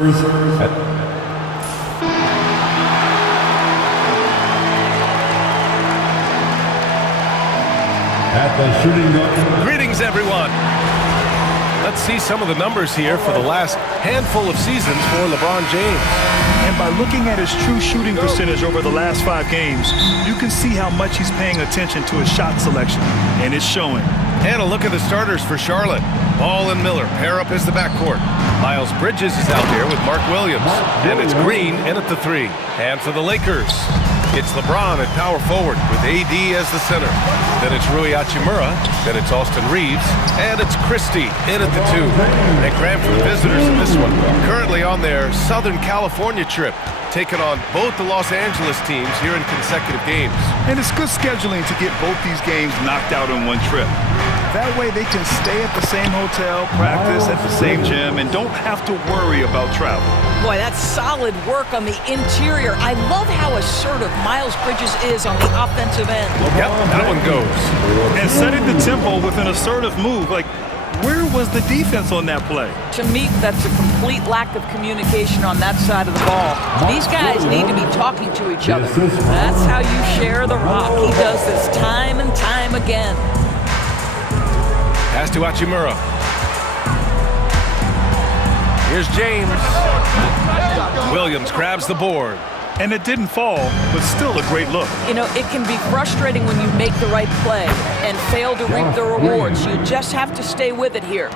At the shooting guard. Greetings, everyone. Let's see some of the numbers here for the last handful of seasons for LeBron James. And by looking at his true shooting percentage over the last 5 games, you can see how much he's paying attention to his shot selection, and it's showing. And a look at the starters for Charlotte. Ball and Miller pair up as the backcourt. Miles Bridges is out there with Mark Williams. And it's Green in at the 3. And for the Lakers, it's LeBron at power forward with AD as the center. Then it's Rui Hachimura. Then it's Austin Reeves. And it's Christie in at the 2. And Graham for the visitors in this one. Currently on their Southern California trip, taking on both the Los Angeles teams here in consecutive games. And it's good scheduling to get both these games knocked out in one trip. That way they can stay at the same hotel, practice at the same gym, and don't have to worry about travel. Boy, that's solid work on the interior. I love how assertive Miles Bridges is on the offensive end. Yep, that one goes. And setting the tempo with an assertive move, like, where was the defense on that play? To me, that's a complete lack of communication on that side of the ball. These guys need to be talking to each other. That's how you share the rock. He does this time and time again. Pass to Hachimura. Here's James. Williams grabs the board. And it didn't fall, but still a great look. You know, it can be frustrating when you make the right play and fail to reap the rewards. You just have to stay with it here.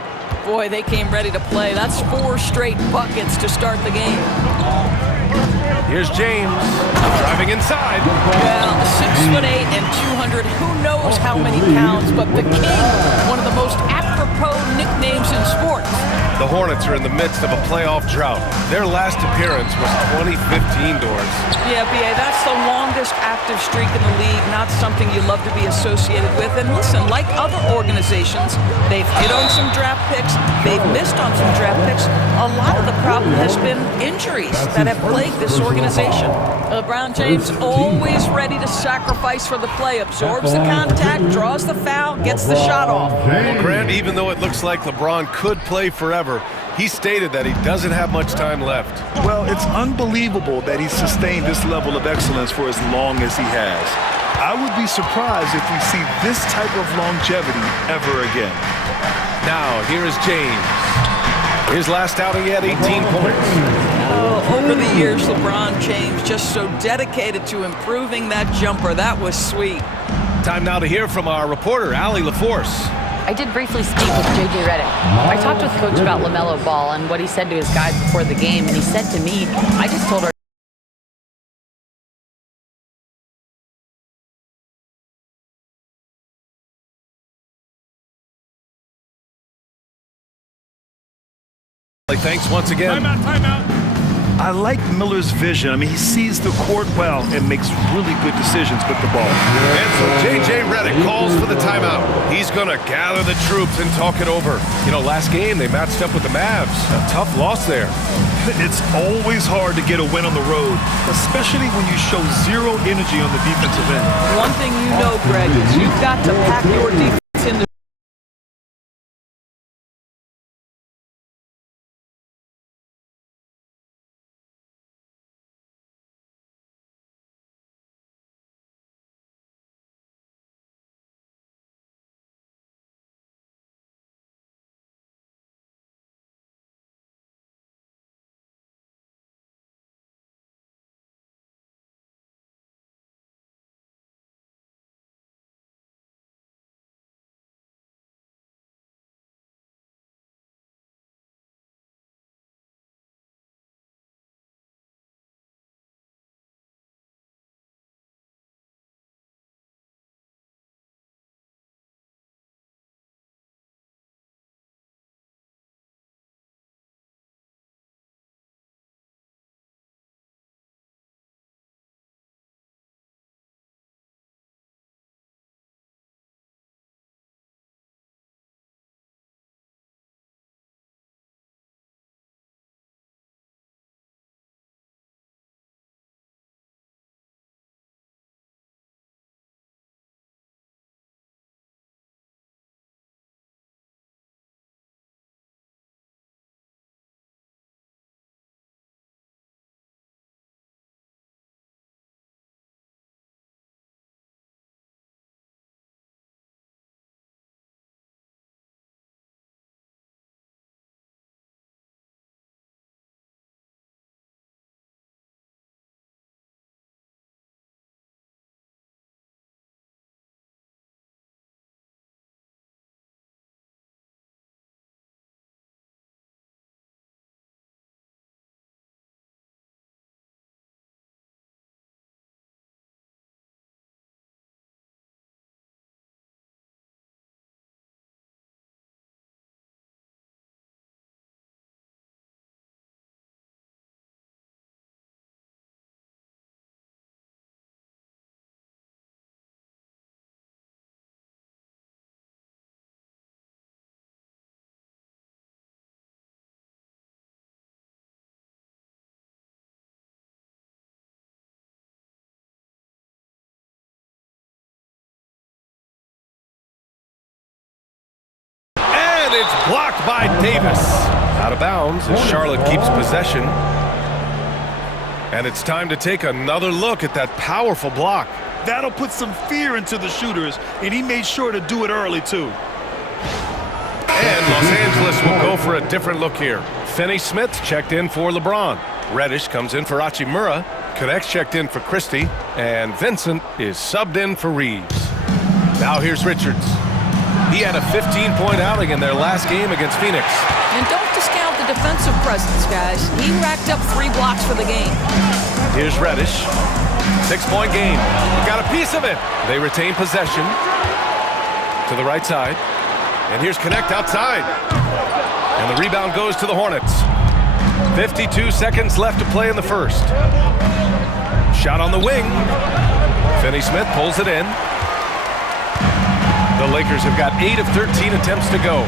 Boy, they came ready to play. That's 4 straight buckets to start the game. Here's James driving inside. Well, 6'8" and 200. Who knows how many pounds? But the King, one of the most apropos nicknames in sports. The Hornets are in the midst of a playoff drought. Their last appearance was 2015, Doors. Yeah, B.A., that's the longest active streak in the league, not something you love to be associated with. And listen, like other organizations, they've hit on some draft picks, they've missed on some draft picks. A lot of the problem has been injuries that have plagued this organization. LeBron James always ready to sacrifice for the play, absorbs the contact, draws the foul, gets the shot off. Well, Grant, even though it looks like LeBron could play forever, he stated that he doesn't have much time left. Well, it's unbelievable that he's sustained this level of excellence for as long as he has. I would be surprised if we see this type of longevity ever again. Now, here is James. His last outing, he had 18 points. Oh, over the years, LeBron James just so dedicated to improving that jumper. That was sweet. Time now to hear from our reporter, Allie LaForce. I did briefly speak with J.J. Redick. I talked with Coach about LaMelo Ball and what he said to his guys before the game, and he said to me, I just told our Thanks once again. Timeout. I like Miller's vision. I mean, he sees the court well and makes really good decisions with the ball. And so J.J. Redick calls for the timeout. He's going to gather the troops and talk it over. You know, last game they matched up with the Mavs. A tough loss there. It's always hard to get a win on the road, especially when you show zero energy on the defensive end. One thing you know, Greg, is you've got to pack your defense into It's blocked by Davis. Out of bounds as Charlotte keeps possession. And it's time to take another look at that powerful block. That'll put some fear into the shooters, and he made sure to do it early, too. And Los Angeles will go for a different look here. Finney-Smith checked in for LeBron. Reddish comes in for Hachimura. Connects checked in for Christie. And Vincent is subbed in for Reeves. Now here's Richards. He had a 15-point outing in their last game against Phoenix. And don't discount the defensive presence, guys. He racked up 3 blocks for the game. Here's Reddish. 6-point game. Got a piece of it. They retain possession. To the right side. And here's Connect outside. And the rebound goes to the Hornets. 52 seconds left to play in the first. Shot on the wing. Finney-Smith pulls it in. The Lakers have got 8 of 13 attempts to go.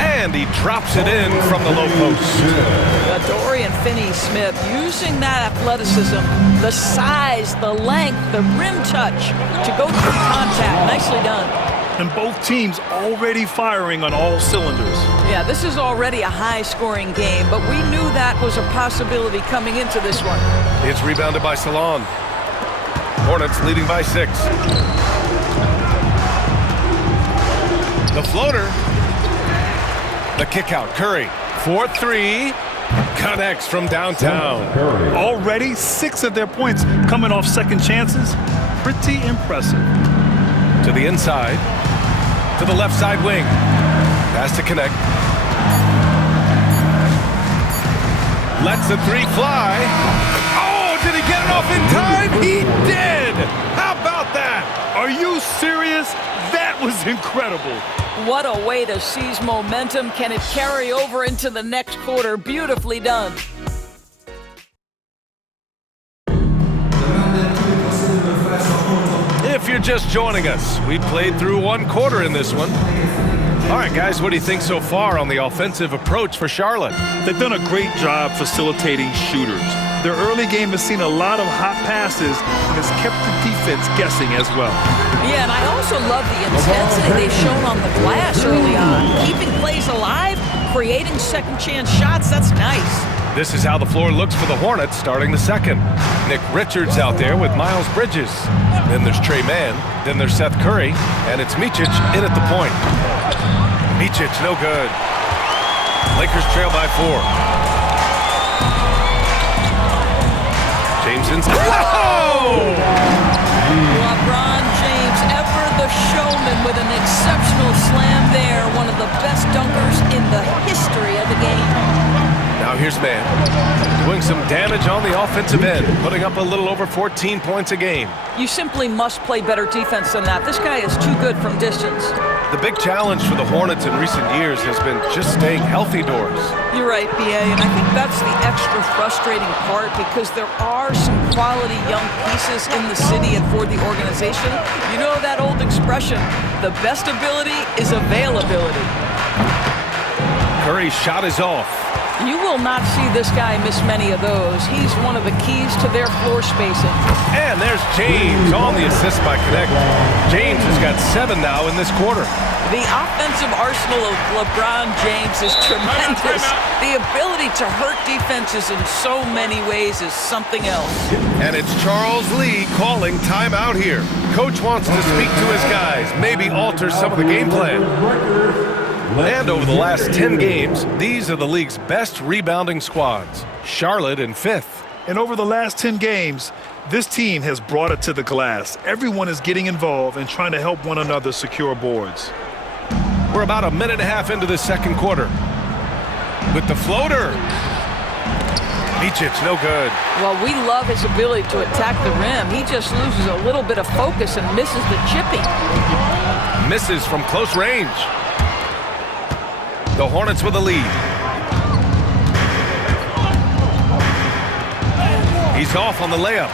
And he drops it in from the low post. Dorian Finney-Smith using that athleticism, the size, the length, the rim touch to go through contact. Nicely done. And both teams already firing on all cylinders. Yeah, this is already a high-scoring game, but we knew that was a possibility coming into this one. It's rebounded by Salon. Hornets leading by 6. The floater. The kick out. Curry. 4-3. Connects from downtown. Already 6 of their points coming off second chances. Pretty impressive. To the inside. To the left side wing. Pass to Connect. Lets the 3 fly. Oh, did he get it off in time? He did! How about that? Are you serious? That was incredible. What a way to seize momentum. Can it carry over into the next quarter? Beautifully done. If you're just joining us, we played through 1 quarter in this one. All right, guys, what do you think so far on the offensive approach for Charlotte? They've done a great job facilitating shooters. Their early game has seen a lot of hot passes and has kept the defense guessing as well. Yeah, and I also love the intensity they've shown on the glass early on. Keeping plays alive, creating second chance shots, that's nice. This is how the floor looks for the Hornets starting the second. Nick Richards out there with Miles Bridges. Then there's Trey Mann. Then there's Seth Curry. And it's Micic in at the point. Micic, no good. Lakers trail by 4. James inside. Whoa! LeBron James, ever the showman with an exceptional slam there. One of the best dunkers in the history of the game. Now here's Mann, doing some damage on the offensive end, putting up a little over 14 points a game. You simply must play better defense than that. This guy is too good from distance. The big challenge for the Hornets in recent years has been just staying healthy doors. You're right, B.A., and I think that's the extra frustrating part because there are some quality young pieces in the city and for the organization. You know that old expression, the best ability is availability. Curry's shot is off. You will not see this guy miss many of those. He's one of the keys to their floor spacing. And there's James on the assist by Connect. James has got 7 now in this quarter. The offensive arsenal of LeBron James is tremendous. The ability to hurt defenses in so many ways is something else. And it's Charles Lee calling timeout here. Coach wants to speak to his guys, maybe alter some of the game plan. And over the last 10 games, these are the league's best rebounding squads. Charlotte in 5th. And over the last 10 games, this team has brought it to the glass. Everyone is getting involved and trying to help one another secure boards. We're about a minute and a half into the second quarter. With the floater. Micic, no good. Well, we love his ability to attack the rim. He just loses a little bit of focus and misses the chipping. Misses from close range. The Hornets with a lead. He's off on the layup.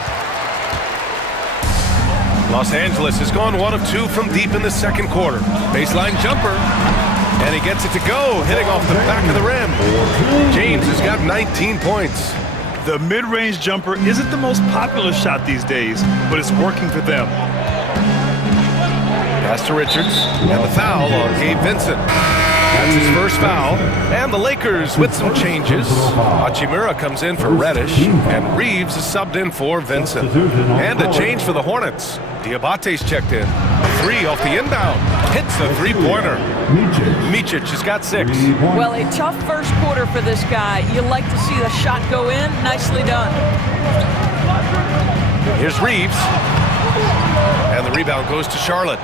Los Angeles has gone 1 of 2 from deep in the second quarter. Baseline jumper. And he gets it to go, hitting off the back of the rim. James has got 19 points. The mid-range jumper isn't the most popular shot these days, but it's working for them. Pass to Richards, and the foul on Gabe Vincent. That's his first foul, and the Lakers with some changes. Hachimura comes in for Reddish, and Reeves is subbed in for Vincent. And a change for the Hornets. Diabate's checked in. A three off the inbound. Hits a three-pointer. Micic has got 6. Well, a tough first quarter for this guy. You like to see the shot go in. Nicely done. Here's Reeves. And the rebound goes to Charlotte.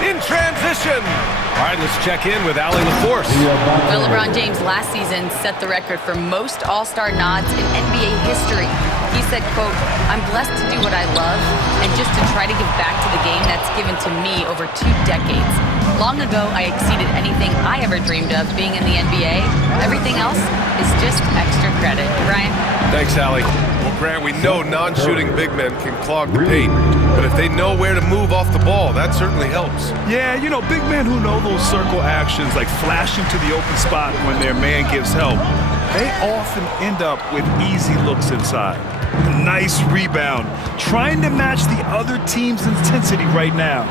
In transition. All right, let's check in with Allie LaForce. Well, LeBron James last season set the record for most All-Star nods in NBA history. He said, quote, "I'm blessed to do what I love and just to try to give back to the game that's given to me over 2 decades. Long ago, I exceeded anything I ever dreamed of being in the NBA. Everything else is just extra credit." Brian? Thanks, Allie. Well, Grant, we know non-shooting big men can clog the paint, but if they know where to move off the ball, that certainly helps. Yeah, you know, big men who know those circle actions, like flashing to the open spot when their man gives help, they often end up with easy looks inside. Nice rebound, trying to match the other team's intensity right now.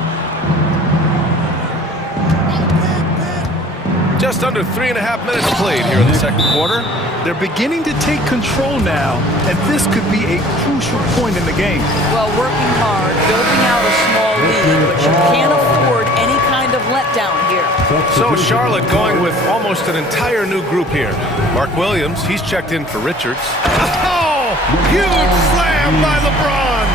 Just under 3.5 minutes played here in the second quarter. They're beginning to take control now, and this could be a crucial point in the game. Well, working hard, building out a small lead, but you can't afford any kind of letdown here. So Charlotte going with almost an entire new group here. Mark Williams, he's checked in for Richards. Oh, huge slam by LeBron.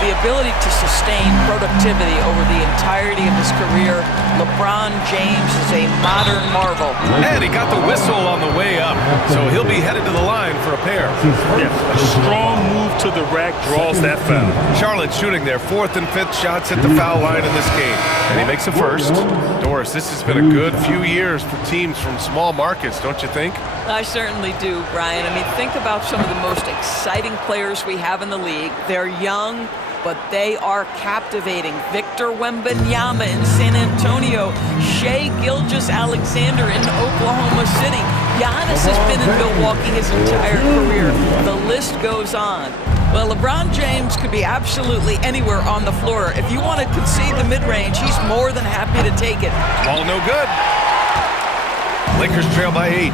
The ability to sustain productivity over the entirety of his career, LeBron James is a modern marvel. And he got the whistle on the way up, so he'll be headed to the line for a pair. Yeah, a strong move to the rack draws that foul. Charlotte shooting their 4th and 5th shots at the foul line in this game. And he makes a first. Doris, this has been a good few years for teams from small markets, don't you think? I certainly do, Brian. I mean, think about some of the most exciting players we have in the league. They're young, but they are captivating. Victor Wembanyama in San Antonio, Shai Gilgeous-Alexander in Oklahoma City. Giannis has been in Milwaukee his entire career. The list goes on. Well, LeBron James could be absolutely anywhere on the floor. If you want to concede the mid-range, he's more than happy to take it. Ball no good. Lakers trail by 8.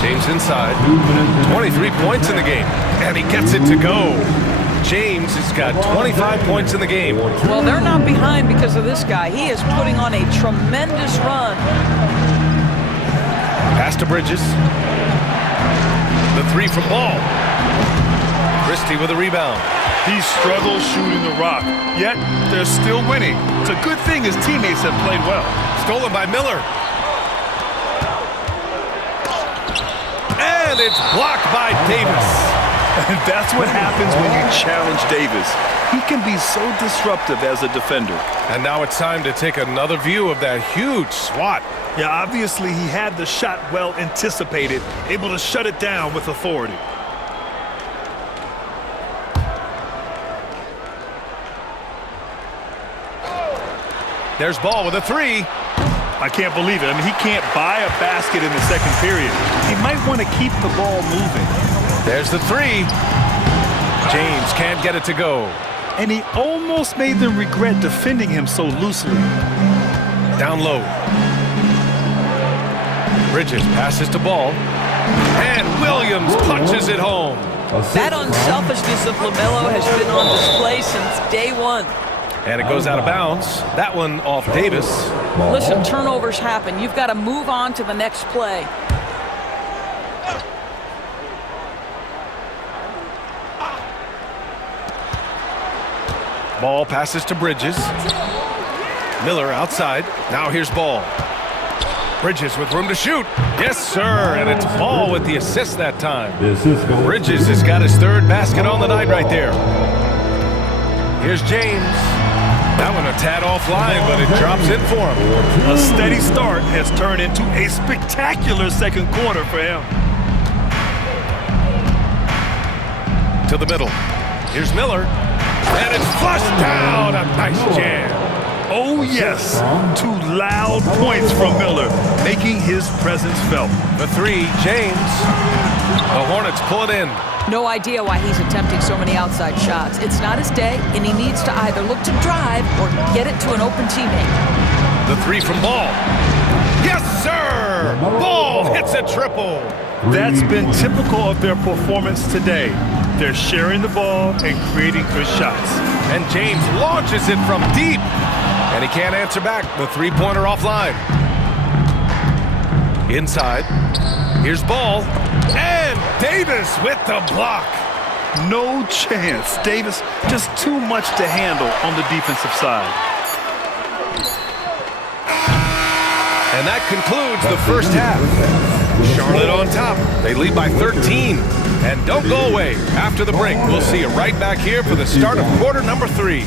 James inside. 23 points in the game. And he gets it to go. James has got 25 points in the game. Well, they're not behind because of this guy. He is putting on a tremendous run. Pass to Bridges. The 3 from Ball. Christie with a rebound. He struggles shooting the rock, yet they're still winning. It's a good thing his teammates have played well. Stolen by Miller. And it's blocked by Davis. And that's what happens when you challenge Davis. He can be so disruptive as a defender. And now it's time to take another view of that huge swat. Yeah, obviously he had the shot well anticipated, able to shut it down with authority. There's Ball with a 3. I can't believe it. I mean, he can't buy a basket in the second period. He might want to keep the ball moving. There's the 3. James can't get it to go. And he almost made them regret defending him so loosely. Down low. Bridges passes to Ball. And Williams punches it home. That unselfishness of LaMelo has been on display since day one. And it goes out of bounds. That one off Davis. Listen, turnovers happen. You've got to move on to the next play. Ball passes to Bridges. Miller outside. Now here's Ball. Bridges with room to shoot. Yes, sir. And it's Ball with the assist that time. Bridges has got his 3rd basket on the night right there. Here's James. That one a tad offline, but it drops in for him. A steady start has turned into a spectacular second quarter for him. To the middle. Here's Miller. And it's flushed down. A nice jam. Oh, yes. 2 loud points from Miller, making his presence felt. The 3, James. The Hornets pull it in. No idea why he's attempting so many outside shots. It's not his day, and he needs to either look to drive or get it to an open teammate. The three from Ball. Yes, sir! Ball hits a triple. That's been typical of their performance today. They're sharing the ball and creating good shots. And James launches it from deep. And he can't answer back. The three-pointer offline. Inside. Here's Ball. And Davis with the block. No chance. Davis just too much to handle on the defensive side. And that concludes the first half. Charlotte on top. They lead by 13. And don't go away. After the break, we'll see you right back here for the start of quarter number 3.